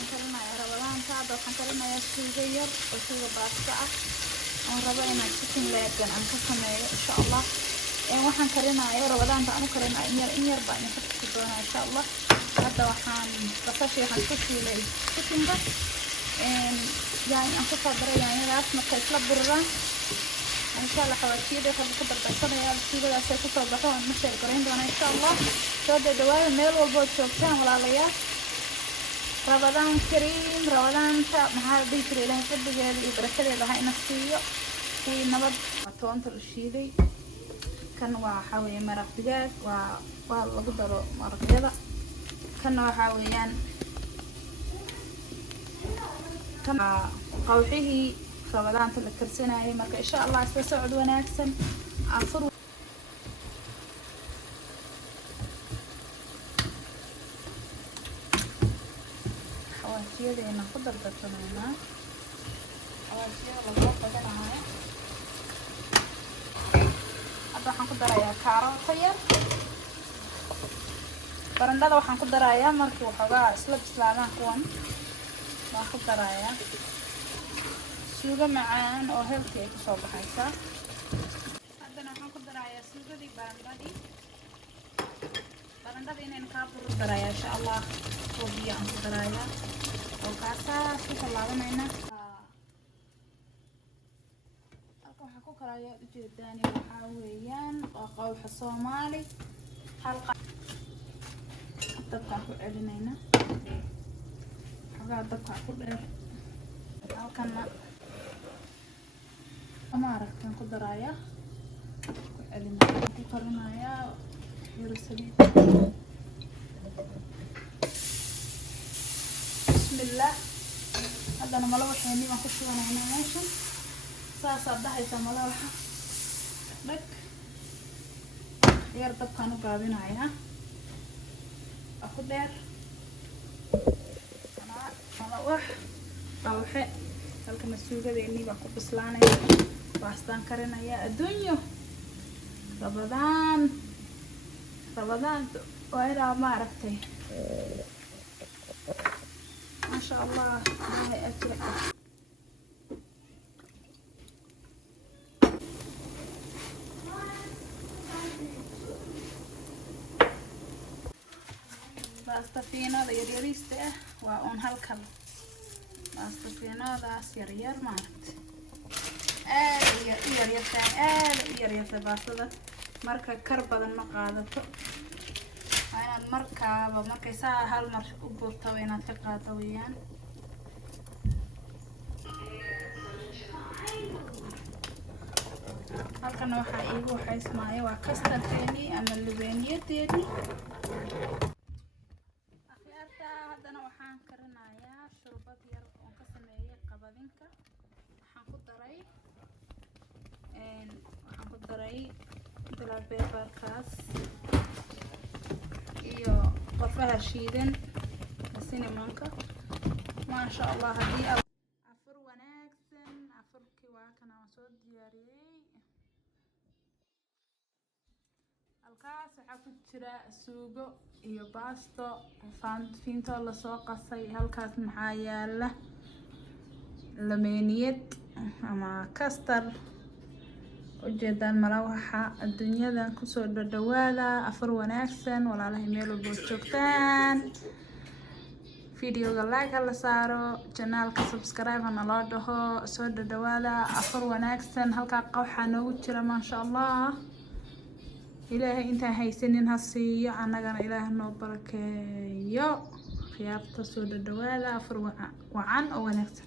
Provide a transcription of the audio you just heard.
waxaan karinayaa rabadaanta hadda waxaan karinayaa suugo yar oo suugo baasta ah oon rabo inaan chicken legan aan ka sameeyo insha allah. waxaan karinayaa rabadaanta aan u karinayo in yar baan ka tusi doonaa insha allah. hadda waxaan basasha waxaan ku shiilay chickenka يعني أنا كنت أقدر يعني لا أسمع كيف لبرران إن شاء الله حواشيد يخلي كبر بحصنا يا الشيء ده أشياء كنت أضحون مش القرين ده إن شاء الله شو ده دواء ميل والبود شوكتان ولا ليا رمضان كريم رمضان مع بيتري له كده جالي يبركلي له هاي نفسيه في نبض توانت الشيء كان وحاوي مرق دجاج والله قدر مرق كذا كان وحاويان قوحيه رمضان تلكرسنا هي مرك إن شاء الله استسعد وناكسن عفر حواشيه دي ناخد البطنة حواشيه والله بدنا هاي هذا حنقدر يا كارو خير برندة وحنقدر يا مرك وحبا سلب سلامة كون واخد درايا سوغا معان oo healthy ku soo baxaysa hadana waxaan ku darayaa suugadii barandadii inaan ka buru darayaa insha Allah oo biyo aan ku darayaa oo kaasa ku talaabanayna halka waxaan ku karayaa ujeedani waxa weeyaan waa qowxa Soomaali halqa dabka ku celinayna dabka ku dheer halkana amaarkan ku daraaya ku celinaya ku karinaya yar saliid bismillah hadana malaw waxayni waan ku shubanayna meeshan saas adahaysa malaw dhag yar dabkan u gaabinaya aku dheer wax qawxe halka masuugadeeni baa ku bislaanaya baastaan karinaya adduunyo rabadaan waa ilaa ma aragtay ma sha Allah ilaahay ajir baasta fiinada yaryarista ah waa on halkan baasta fiinadaas yaryar maaragtay aad yaryarta baastada marka kar badan ma qaadato waa inaad markaaba markay saa hal mar u buurto inaad ka qaadato weeyaan halkan waxaa iigu waxaysmaayo waa kastarkeeni ama lubeeniyadeeni hadana waxaan karinayaa shurbad yar oo ka sameeyay qabadinka waxaan ku daray black pepperkaas iyo qorfaha shiidan cinnamonka ma sha Allah hadii afur wanaagsan afurkii waa kana soo diyaariyay halkaas waxaa ku jira suugo iyo baasto fiinto la soo qasay halkaas maxaa yaala lameeniyad ama kastar ujeedaan malawaxa adduunyadan ku soo dhawaada afur wanaagsan walaalahay meel walba joogtaan videoga like la saaro channelka subscribe hana loo dhaho soo dhawaada afur wanaagsan halka qawxa noogu jira ma sha Allah إلهي أنت هيسنين هالصيّة أنا إله نوبرك يو خيار تصود الدوالة فروع وعن أو نفس